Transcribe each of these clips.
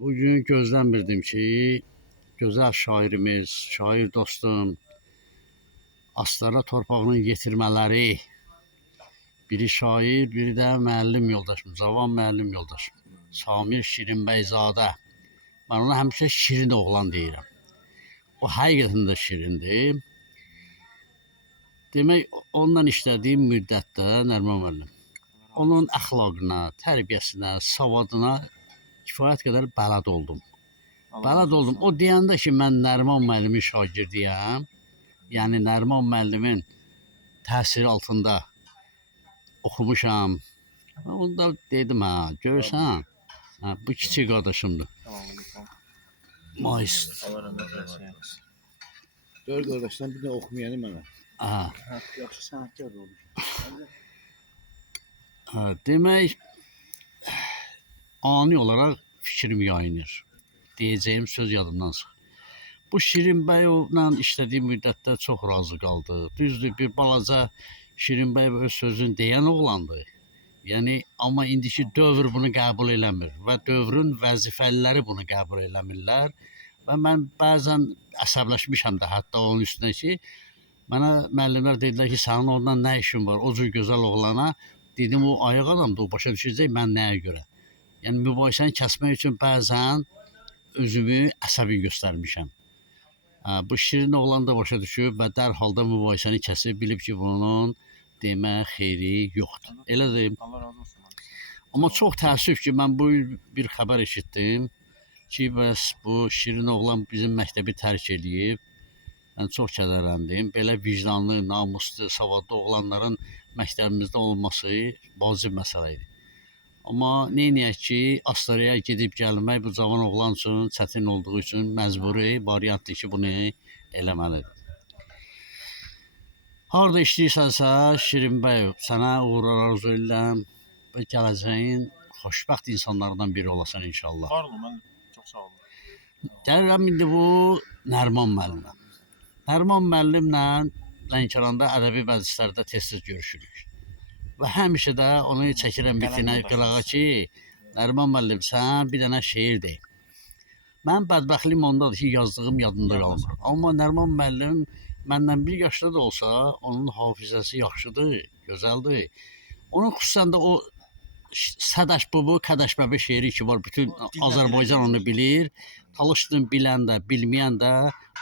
Bugün gözləmirdim ki, gözəl şairimiz, şair dostum Astara torpağının yetirmələri, biri şair, biri də müəllim yoldaşım, cavan müəllim yoldaşım. Samir Şirinbəyzadə. Mən ona həmişə şirin oğlan deyirəm. O həqiqətən də şirindir. Demək, onunla işlədiyim müddətdə Nəriman müəllim, onun əxlaqına, tərbiyəsinə, savadına kifayət qədər bələd oldum. Bələd oldum. O deyəndə ki, mən Nəriman müəllimin şagirdiyəm, yəni Nəriman müəllimin təsiri altında oxumuşam. Onda dedim, görürsən, bu kiçik qardaşımdır. Maist. Dört qardaşdan bir də oxumayanı mənə. Yaxşı sənətkar olmuş. Demək, ani olaraq fikrim yayınır. Deyəcəyim söz yadımdan çıxır. Bu Şirinbəyovla işlədiyim müddətdə çox razı qaldı. Düzdür, bir balaca Şirinbəyov öz sözünü deyən oğlandı. Yəni, amma indiki dövr bunu qəbul eləmir və dövrün vəzifəliləri bunu qəbul eləmirlər. Və mən bəzən əsəbləşmişəm də hətta onun üstünə ki, mənə müəllimlər dedilər ki, sənin ondan nə işin var, o cür gözəl oğlana. Dedim, o ayıq adamdır, o başa düşəcək, mən nəyə görə. Yəni, mübahisəni kəsmək üçün bəzən özümü əsəbi göstərmişəm. Bu şirin oğlan da başa düşüb və dərhal da mübahisəni kəsib, bilib ki, bunun demə xeyri yoxdur. Elədir. Allah razı olsun. Amma çox təəssüf ki, mən bu il bir xəbər eşitdim ki, bəs bu şirin oğlan bizim məktəbi tərk eləyib. Mən çox kədərləndim. Belə vicdanlı, namuslu, savadlı oğlanların məktəbimizdə olması vacib məsələ idi. Amma neyniyək ki, Astaraya gedib gəlmək bu cavan oğlan üçün çətin olduğu üçün məcburi variantdır ki, bunu eləməlidir. Harada işləyirsənsə, Şirinbəyov, sənə uğurlar arzu edirəm və gələcəyin xoşbəxt insanlardan biri olasan inşallah. Var olun, mən çox sağ olun. Gəlirəm indi bu Nəriman müəllimə. Nəriman müəllimlə Lənkəranda ədəbi məclislərdə tez-tez görüşürük. Və həmişə də onu çəkirəm bitinə qırağa ki, Nəriman müəllim, sən bir dənə şeir de. Mən bədbəxtliğim ondadır ki, yazdığım yadımda qalmır. Amma Nəriman müəllim məndən bir yaşda da olsa, onun hafizəsi yaxşıdır, gözəldir. Onun xüsusən də o Sadaş bubu, Kadaş bəbi şeiri ki var, bütün Azərbaycan onu bilir. Talışdın bilən də, bilməyən də,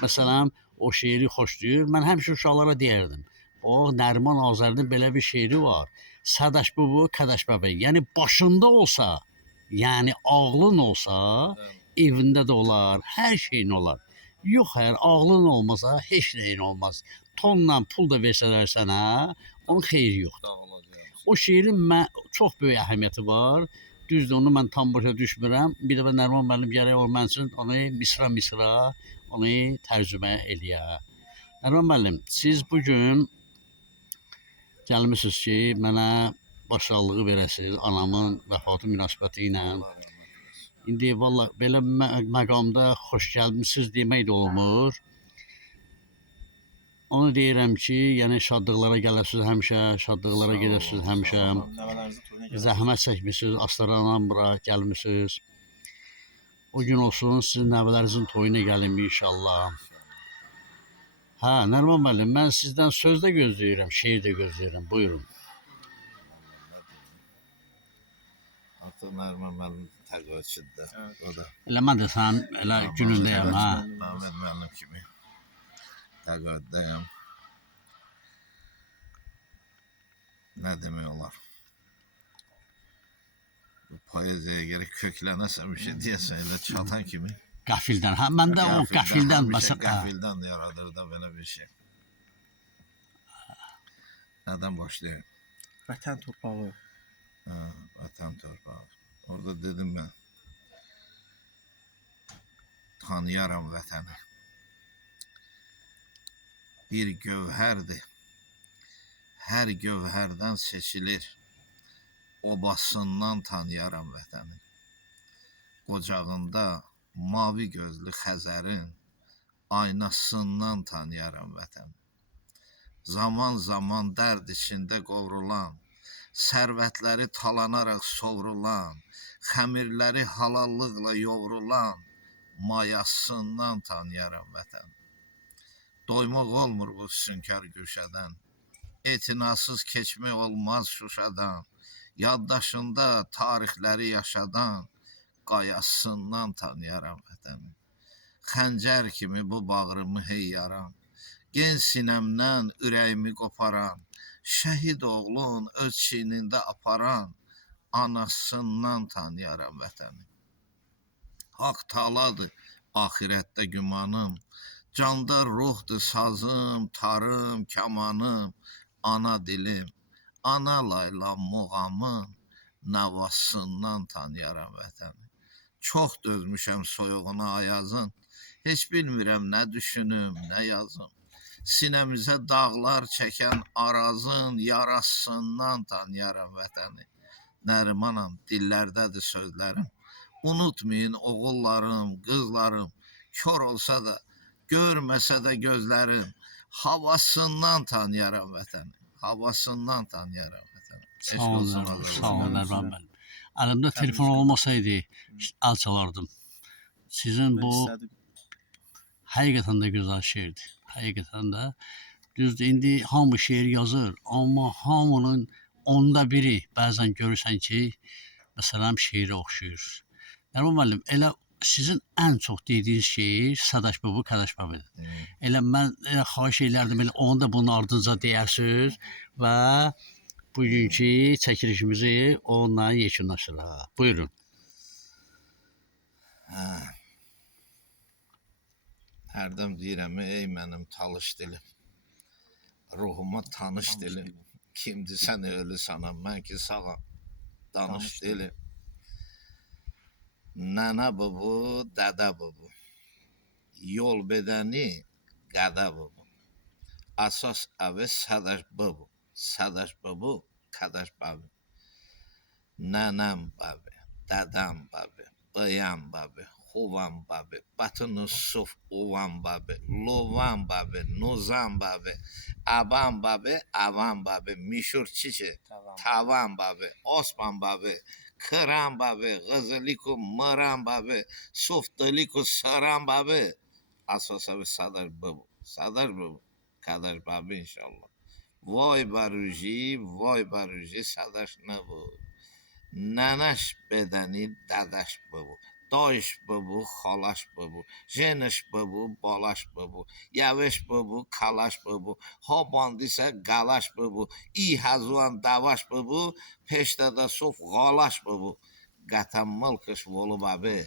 məsələn, o şeiri xoşlayır. Mən həmişə uşaqlara deyərdim. O Nəriman Azərinin belə bir şeiri var. Sadaş bubu, Kadaş bəbi. Yəni başında olsa, yəni ağlın olsa, evində də olar, hər şeyin olar. Yox, əgər ağlın olmasa, heç nəyin olmaz. Tonla pul da versələr sənə, onun xeyri yoxdur. O şeirin çox böyük əhəmiyyəti var. Düzdür, onu mən tam başa düşmürəm. Bir dəfə Nəriman müəllim gərək o mən üçün onu misra-misra onu tərcümə eləyə. Nəriman müəllim, siz bugün gəlmişsiniz ki, mənə başsağlığı verəsiniz anamın vəfatı münasibəti ilə. İndi valla belə məqamda xoş gəlmişsiniz demək də olmur. Onu deyirəm ki, yəni şadlıqlara gələsiniz həmişə, şadlıqlara gedəsiniz həmişə. Zəhmət çəkmişsiniz, Astarandan bura gəlmişsiniz. O gün olsun, sizin nəvələrinizin toyuna gəlim inşallah. Hə, Nəriman müəllim, mən sizdən söz də gözləyirəm, şeir də gözləyirəm. Buyurun. Artıq Nəriman müəllim təqaüdçüdür. O da. Elə mən də sənin elə günündəyəm, hə. Məhəmməd müəllim kimi təqaüddəyəm. Nə demək olar? Bu poeziyaya gərək köklənəsən bir şey deyəsən, elə çatan kimi. Qəfildən, hə, mən də o qəfildən məsələn. Qəfildən yaradır da belə bir şey. Nədən başlayayım? Vətən torpağı. Vətən torpağı. Orada dedim mən, tanıyaram vətəni. Bir gövhərdir, hər gövhərdən seçilir, obasından tanıyaram vətəni. Ocağında mavi gözlü Xəzərin aynasından tanıyaram vətəni. Zaman zaman dərd içində qovrulan sərvətləri talanaraq sovrulan, xəmirləri halallıqla yoğrulan, mayasından tanıyaram vətən. Doymaq olmur bu sünkar güşədən, etinasız keçmək olmaz Şuşadan, yaddaşında tarixləri yaşadan, qayasından tanıyaram vətəni. Xəncər kimi bu bağrımı hey yaran, gen sinəmdən ürəyimi qoparan, şəhid oğlun öz çiynində aparan, anasından tanıyaram vətəni. Haqq taladır axirətdə gümanım, canda ruhdur sazım, tarım, kamanım, ana dilim, ana layla muğamın, nəvasından tanıyaram vətəni. Çox dözmüşəm soyuğuna ayazın, heç bilmirəm nə düşünüm, nə yazım. Sinəmizə dağlar çəkən arazın yarasından tanıyaram vətəni. Nərimanam, dillərdədir sözlərim. Unutmayın oğullarım, qızlarım, kör olsa da, görməsə də gözlərim, havasından tanıyaram vətəni. Havasından tanıyaram vətəni. Sağ olun, sağ olun Nərman müəllim. Əlimdə telefon olmasaydı, əl çalardım. Sizin bu həqiqətən də gözəl şeirdir. Həqiqətən də. Düzdür, indi hamı şeir yazır, amma hamının onda biri bəzən görürsən ki, məsələn, şeirə oxşuyur. Nərman müəllim, elə sizin ən çox dediyiniz şeir Sadaş Baba, Qardaş Babadır. Elə mən xahiş elərdim, elə onu da bunun ardınca deyərsiniz və bugünkü çəkilişimizi onunla yekunlaşdıraq. Buyurun. Hərdən deyirəm, ey mənim talış dilim, ruhuma tanış dilim, kimdir sən ölü sanam, mən ki sağam, danış dilim. Nənə bu, dədə bu, yol bedəni qədə bu, əsas əvi Sadaş bu, Sadaş bu, Qardaş babi. Nənəm babi, dədəm babi, bəyəm babi, xuvam babi, batını suf uvan babi, luvan babi, nuzan babi, aban babi, avan babi, mişur çiçi, tavan babi, osman babi, kıran babi, gızıliku mıran babi, suftaliku saran babi. Asosavi Sadaş bu, Sadaş bu, Qardaş babi inşallah. Vay baruji, Sadaş ne bu? Nənəş bedəni dədəş bu, dayış bu, xalaş bu, jeniş bu, balaş bu, yaveş bu, kalaş bu, hobandisə qalaş bu, ihazuan davaş bu, peştada suf qalaş bu, qatammal qış volu babi,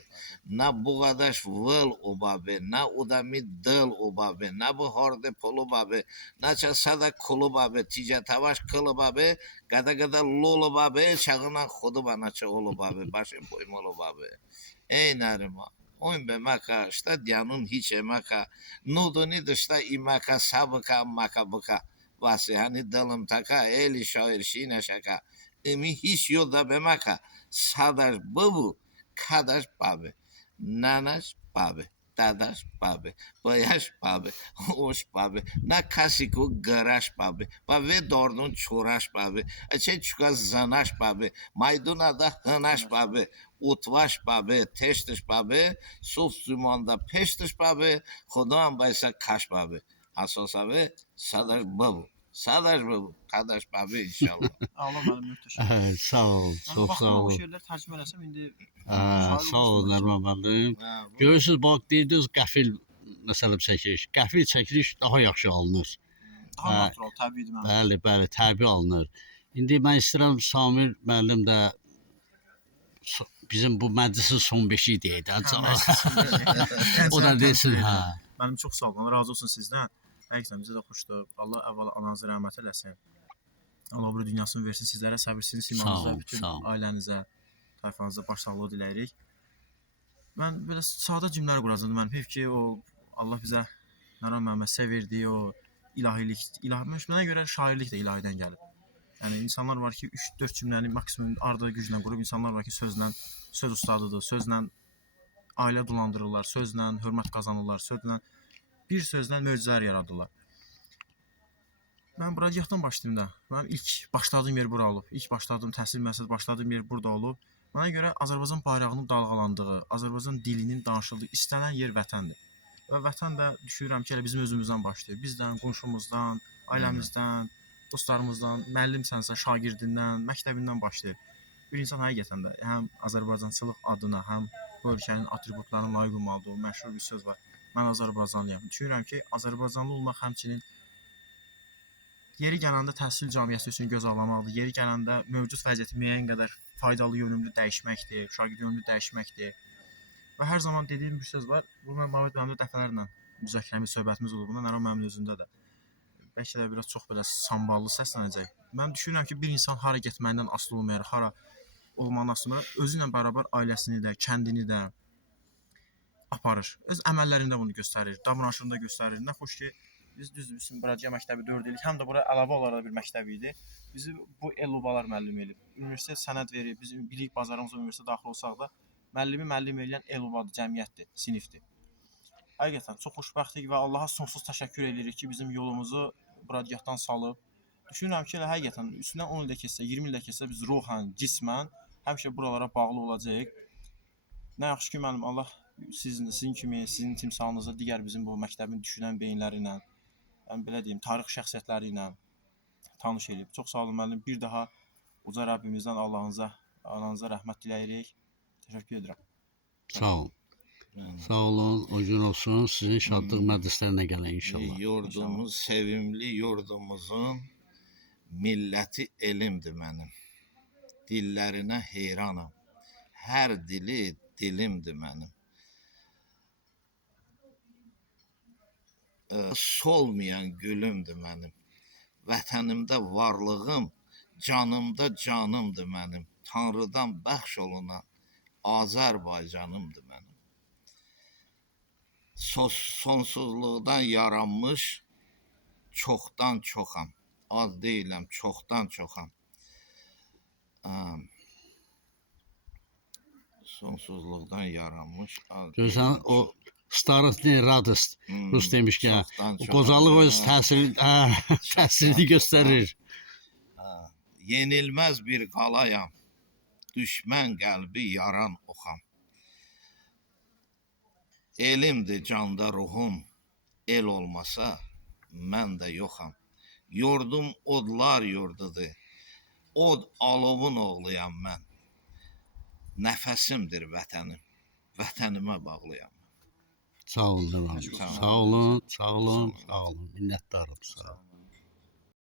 nə buğadaş vıl o babi, nə udami dıl o babi, nə bu horde polu babi, nə çasada kulu babi, ticə tavaş kılı babi, qada lulu babi, çağına xudu bana çoğulu babi, başı boymalı babi. Ey Nərima, oyun be maka, šta dyanun hiç emaka, nuduni dışta imaka, sabıka, maka buka, vasihani dalım taka, eli şair şine şaka, emi hiç yolda be maka, Sadaş bu, Qardaş babi, nanaş babi, dadaş babi, bayaş babi, oş babi, na kasiku garaş babi, ve dordun çuraş babi, çeçuka zanaş babi, mayduna da hınaş babi, utvaş babi, teştiş babi, suf zümanda peştiş babi, xudan baysa kaş babi. Asas abi, Sadaş bu. Sadaş bu, Qardaş babi inşallah. Allah mənim möhtəşəm. Sağ olun, çox sağ O olun. şeirləri tərcümə eləsəm indi Sağ olun Nərman müəllim. Görürsünüz, bax, deyirdiniz qəfil məsələn çəkiliş. Qəfil çəkiliş daha yaxşı alınır. daha natural, təbiidir mənim. Bəli, bəli, təbii alınır. İndi mən istəyirəm Samir müəllim də bizim bu məclisin son beşiyi deyək də. O da desin, hə. Mənim çox sağ olun, razı olsun sizdən. Həqiqətən bizə də xoşdur. Allah əvvəla ananızı rəhmət eləsin. Allah bu dünyasını versin sizlərə, səbirsiniz simanıza, bütün ailənizə, tayfanıza başsağlığı diləyirik. Mən belə sadə cümlələr quracağım. Mən heyf ki, o Allah bizə Nərman müəllimə verdiyi o ilahilik, mənə görə şairlik də ilahidən gəlir. Yəni insanlar var ki, 3-4 cümləni maksimum ardı güclə qurub, insanlar var ki, sözlə, söz ustadıdır, sözlə ailə dolandırırlar, sözlə hörmət qazanırlar, sözlə bir sözlə möcüzələr yaradırlar. Mən Bradiyyatdan başlayım da. Mənim ilk başladığım yer bura olub. İlk başladığım təhsil müəssisəsi başladığım yer burada olub. Mənə görə Azərbaycan bayrağının dalğalandığı, Azərbaycan dilinin danışıldığı istənilən yer vətəndir. Və vətən də düşünürəm ki, elə bizim özümüzdən başlayır. Bizdən, qonşumuzdan, ailəmizdən, dostlarımızdan, müəllimsənsə şagirdindən, məktəbindən başlayır. Bir insan həqiqətən də həm Azərbaycançılıq adına, həm bu ölkənin atributlarına layiq olmalıdır. O məşhur bir söz var. Mən Azərbaycanlıyam. Düşünürəm ki, Azərbaycanlı olmaq həmçinin yeri gələndə təhsil cəmiyyəti üçün göz ağlamaqdır. Yeri gələndə mövcud vəziyyəti müəyyən qədər faydalı yönümlü dəyişməkdir, şagird yönümlü dəyişməkdir. Və hər zaman dediyim bir söz var. Bu mən Məhəmməd müəllimlə dəfələrlə müzakirəmiz, söhbətimiz olub. Bundan Nəriman müəllimin özündə də. Bəlkə də biraz çox belə samballı səslənəcək. Mən düşünürəm ki, bir insan hara getməyindən asılı olmayaraq, hara olmandan asılı olmayaraq özü ilə bərabər ailəsini də, kəndini də aparır. Öz əməllərində bunu göstərir, davranışında göstərir. Nə xoş ki, biz düzdür, bizim Bradiya məktəbi 4 illik, həm də bura əlavə olaraq bir məktəb idi. Bizi bu Elubalar müəllim elib. Universitet sənəd verir, bizim bilik bazarımıza universitetə daxil olsaq da, müəllim eləyən Elubadır, cəmiyyətdir, sinifdir. Həqiqətən çox xoşbəxtlik və Allaha sonsuz təşəkkür edirik ki, bizim yolumuzu Bradiyatdan salıb. Düşünürəm ki, elə həqiqətən üstündən 10 il də keçsə, 20 il də keçsə biz ruhən, cismən həmişə buralara bağlı olacağıq. Nə yaxşı ki, müəllim, Allah sizin kimi, sizin timsalınızı digər bizim bu məktəbin düşünən beyinləri ilə, mən belə deyim, tarix şəxsiyyətləri ilə tanış edib. Çox sağ olun müəllim. Bir daha uca Rəbbimizdən Allahınıza rəhmət diləyirik. Təşəkkür edirəm. Sağ olun. Sağ olun, o gün olsun. Sizin şadlıq məclislərinə gəlin inşallah. Yurdumuz, sevimli yurdumuzun milləti elmdir mənim. Dillərinə heyranam. Hər dili dilimdir mənim. Solmayan gülümdür mənim. Vətənimdə varlığım, canımda canımdır mənim. Tanrıdan bəxş olunan Azərbaycanımdır mənim. Sonsuzluqdan yaranmış çoxdan çoxam. Az deyiləm, çoxdan çoxam. Sonsuzluqdan yaranmış. Görürsən, o Starostni Radost Rus demiş ki, qocalıq öz təsirini göstərir. Yenilməz bir qalayam, düşmən qəlbi yaran oxam. Elimdir canda ruhum, el olmasa mən də yoxam. Yurdum odlar yurdudur, od alovun oğluyam mən. Nəfəsimdir vətənim, vətənimə bağlıyam. Sağ olun, sağ olun, sağ olun, sağ olun, minnətdarım, sağ olun.